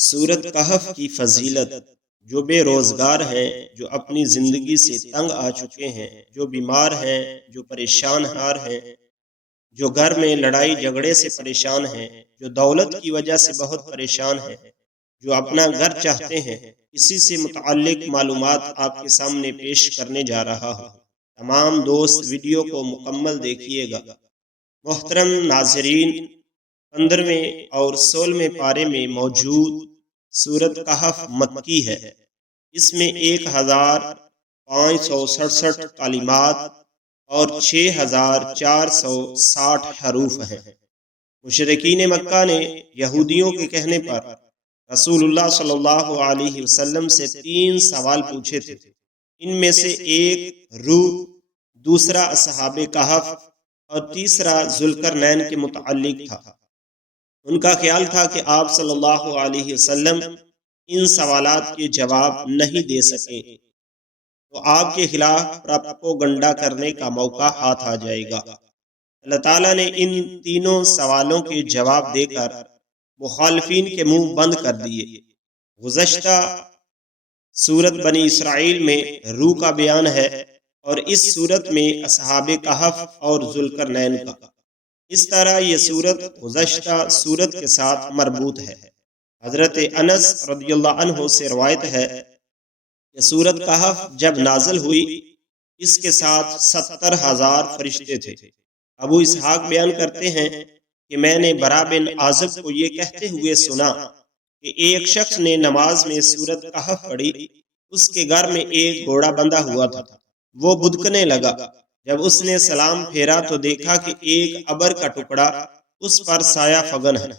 سورت کہف کی فضیلت۔ جو بے روزگار ہیں، جو اپنی زندگی سے تنگ آ چکے ہیں، جو بیمار ہیں، جو پریشان ہار ہیں، جو گھر میں لڑائی جھگڑے سے پریشان ہیں، جو دولت کی وجہ سے بہت پریشان ہیں، جو اپنا گھر چاہتے ہیں، اسی سے متعلق معلومات آپ کے سامنے پیش کرنے جا رہا ہوں۔ تمام دوست ویڈیو کو مکمل دیکھیے گا۔ محترم ناظرین، 15ویں اور 16ویں پارے میں موجود سورت کہف مکی ہے۔ اس میں 1567 کلمات اور 6460 حروف ہیں۔ مشرکین مکہ نے یہودیوں کے کہنے پر رسول اللہ صلی اللہ علیہ وسلم سے 3 سوال پوچھے تھے۔ ان میں سے ایک روح، دوسرا اصحاب کہف اور تیسرا ذوالقرنین کے متعلق تھا۔ ان کا خیال تھا کہ آپ صلی اللہ علیہ وسلم ان سوالات کے جواب نہیں دے سکیں تو آپ کے خلاف پروپیگنڈا کرنے کا موقع ہاتھ آ جائے گا۔ اللہ تعالیٰ نے ان تینوں سوالوں کے جواب دے کر مخالفین کے منہ بند کر دیے۔ گزشتہ سورت بنی اسرائیل میں روح کا بیان ہے اور اس سورت میں اصحاب کہف اور ذوالقرنین کا۔ اس طرح یہ سورت گزشتہ سورت کے ساتھ مربوط ہے۔ حضرت انس رضی اللہ عنہ سے روایت ہے کہ سورت کہف جب نازل ہوئی، اس کے ساتھ 70,000 فرشتے تھے۔ ابو اسحاق بیان کرتے ہیں کہ میں نے برا بن عازب کو یہ کہتے ہوئے سنا کہ ایک شخص نے نماز میں سورت کہف پڑھی۔ اس کے گھر میں ایک گھوڑا بندھا ہوا تھا، وہ بدکنے لگا۔ جب اس نے سلام پھیرا تو دیکھا کہ ایک ابر کا ٹکڑا اس پر سایہ فگن ہے۔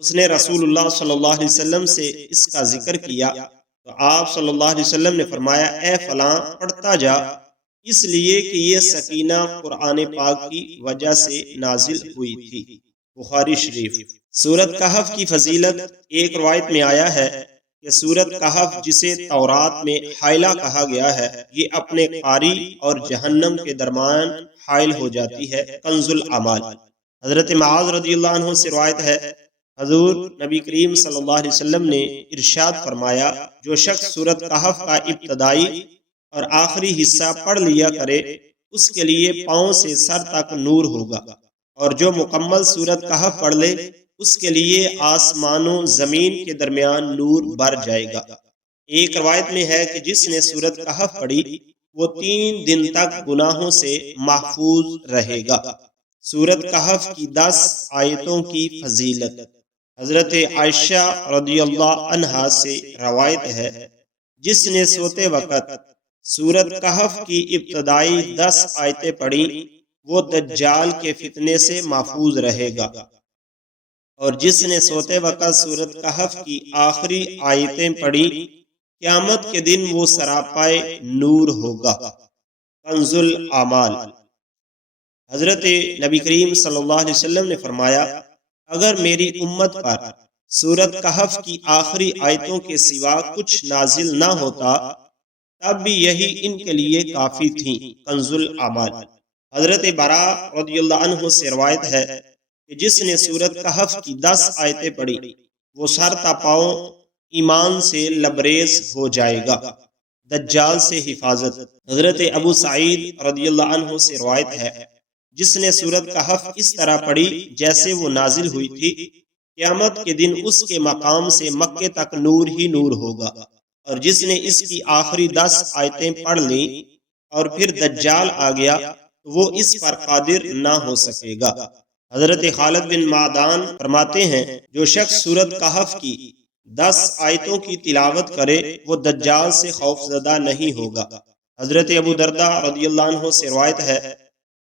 اس نے رسول اللہ صلی اللہ علیہ وسلم سے اس کا ذکر کیا تو آپ صلی اللہ علیہ وسلم نے فرمایا، اے فلاں پڑھتا جا، اس لیے کہ یہ سکینہ قرآن پاک کی وجہ سے نازل ہوئی تھی۔ بخاری شریف۔ سورت کہف کی فضیلت۔ ایک روایت میں آیا ہے کہ سورت کہف، جسے تورات میں حائلہ کہا گیا ہے، یہ اپنے قاری اور جہنم کے درمیان حائل ہو جاتی ہے۔ کنز الاعمال۔ حضرت معاذ رضی اللہ عنہ سے روایت ہے، حضور نبی کریم صلی اللہ علیہ وسلم نے ارشاد فرمایا، جو شخص سورت کہف کا ابتدائی اور آخری حصہ پڑھ لیا کرے، اس کے لیے پاؤں سے سر تک نور ہوگا، اور جو مکمل سورت کہف پڑھ لے، اس کے لیے آسمان و زمین کے درمیان نور بھر جائے گا۔ ایک روایت میں ہے کہ جس نے سورت کہف پڑھی وہ 3 دن تک گناہوں سے محفوظ رہے گا۔ سورت کہف کی 10 آیتوں کی فضیلت۔ حضرت عائشہ رضی اللہ عنہا سے روایت ہے، جس نے سوتے وقت سورت کہف کی ابتدائی 10 آیتیں پڑھی وہ دجال کے فتنے سے محفوظ رہے گا، اور جس نے سوتے وقت سورت کہف کی آخری آیتیں پڑھی قیامت کے دن وہ سراپائے نور ہوگا۔ کنز الاعمال۔ حضرت نبی کریم صلی اللہ علیہ وسلم نے فرمایا، اگر میری امت پر سورت کہف کی آخری آیتوں کے سوا کچھ نازل نہ ہوتا تب بھی یہی ان کے لیے کافی تھیں۔ کنز الاعمال۔ حضرت براء رضی اللہ عنہ سے روایت ہے کہ جس نے سورت کہف کی 10 آیتیں پڑھی وہ سر تا پاؤں ایمان سے لبریز ہو جائے گا۔ دجال سے حفاظت۔ حضرت ابو سعید رضی اللہ عنہ سے روایت ہے، جس نے سورت کہف اس طرح پڑھی جیسے وہ نازل ہوئی تھی، قیامت کے دن اس کے مقام سے مکے تک نور ہی نور ہوگا، اور جس نے اس کی آخری 10 آیتیں پڑھ لیں اور پھر دجال آ گیا تو وہ اس پر قادر نہ ہو سکے گا۔ حضرت خالد بن معدان فرماتے ہیں، جو شخص سورت کہف کی 10 آیتوں کی تلاوت کرے وہ دجال سے خوف زدہ نہیں ہوگا۔ حضرت ابو درداء رضی اللہ عنہ سے روایت ہے،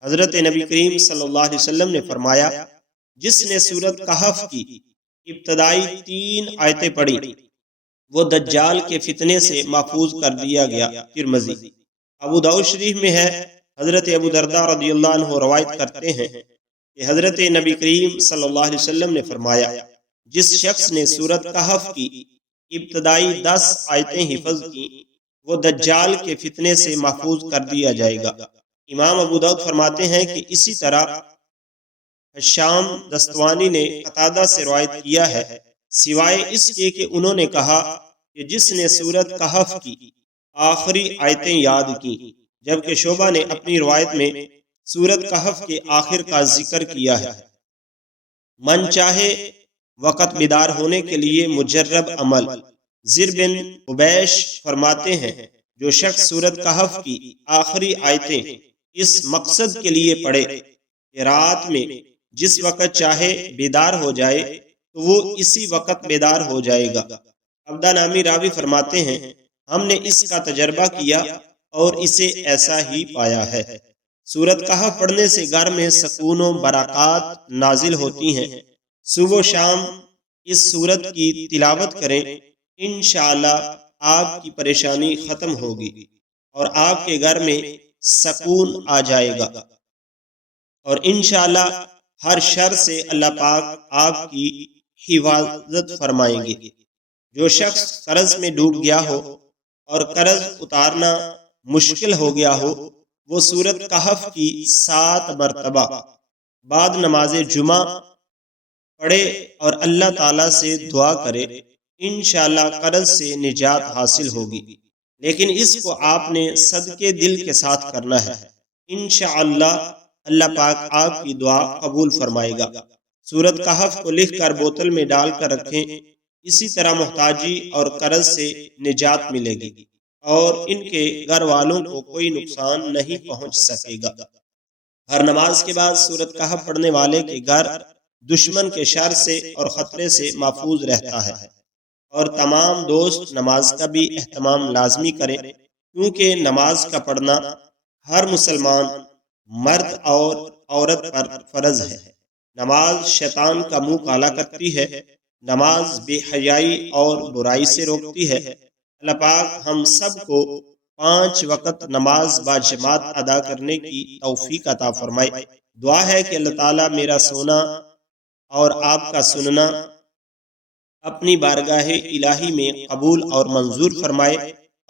حضرت نبی کریم صلی اللہ علیہ وسلم نے فرمایا، جس نے سورت کہف کی ابتدائی 3 آیتیں پڑھی وہ دجال کے فتنے سے محفوظ کر دیا گیا۔ ترمذی۔ ابو داؤد شریف میں ہے، حضرت ابو درداء رضی اللہ عنہ روایت کرتے ہیں کہ حضرت نبی کریم صلی اللہ علیہ وسلم نے فرمایا، جس شخص نے سورت کہف کی ابتدائی 10 آیتیں حفظ کی وہ دجال کے فتنے سے محفوظ کر دیا جائے گا۔ امام ابو داؤد فرماتے ہیں کہ اسی طرح حشام دستوانی نے قتادہ سے روایت کیا ہے سوائے اس کے کہ انہوں نے کہا کہ جس نے سورت کہف کی آخری آیتیں یاد کی، جبکہ شعبہ نے اپنی روایت میں سورت کہف کے آخر کا ذکر کیا ہے۔ من چاہے وقت بیدار ہونے کے لیے مجرب عمل۔ زر بن عبیش فرماتے ہیں جو شخص سورت کہف کی آخری آیتیں اس مقصد کے لیے پڑھے کہ رات میں جس وقت چاہے بیدار ہو جائے تو وہ اسی وقت بیدار ہو جائے گا۔ عبدہ نامی راوی فرماتے ہیں ہم نے اس کا تجربہ کیا اور اسے ایسا ہی پایا ہے۔ سورت کہف پڑھنے سے گھر میں سکون و برکات نازل ہوتی ہیں۔ صبح و شام اس سورت کی تلاوت کریں، انشاءاللہ آپ کی پریشانی ختم ہوگی اور آپ کے گھر میں سکون آ جائے گا، اور انشاءاللہ ہر شر سے اللہ پاک آپ کی حفاظت فرمائیں گے۔ جو شخص قرض میں ڈوب گیا ہو اور قرض اتارنا مشکل ہو گیا ہو، وہ سورت کہف کی 7 مرتبہ بعد نماز جمعہ پڑھے اور اللہ تعالیٰ سے دعا کرے، انشاءاللہ قرض سے نجات حاصل ہوگی، لیکن اس کو آپ نے صدقے دل کے ساتھ کرنا ہے۔ انشاءاللہ اللہ پاک آپ کی دعا قبول فرمائے گا۔ سورت کہف کو لکھ کر بوتل میں ڈال کر رکھیں، اسی طرح محتاجی اور قرض سے نجات ملے گی اور ان کے گھر والوں کو کوئی نقصان نہیں پہنچ سکے گا۔ ہر نماز کے بعد سورت کہف پڑھنے والے کے گھر دشمن کے شر سے اور خطرے سے محفوظ رہتا ہے۔ اور تمام دوست نماز کا بھی اہتمام لازمی کریں، کیونکہ نماز کا پڑھنا ہر مسلمان مرد اور عورت پر فرض ہے۔ نماز شیطان کا منہ کالا کرتی ہے، نماز بے حیائی اور برائی سے روکتی ہے۔ اللہ پاک ہم سب کو 5 وقت نماز باجماعت ادا کرنے کی توفیق عطا فرمائے۔ دعا ہے کہ اللہ تعالیٰ میرا سونا اور آپ کا سننا اپنی بارگاہ الہی میں قبول اور منظور فرمائے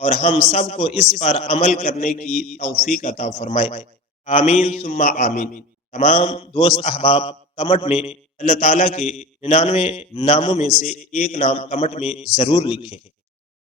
اور ہم سب کو اس پر عمل کرنے کی توفیق عطا فرمائے۔ آمین ثم آمین۔ تمام دوست احباب کمنٹ میں اللہ تعالیٰ کے 99 ناموں میں سے ایک نام کمنٹ میں ضرور لکھیں۔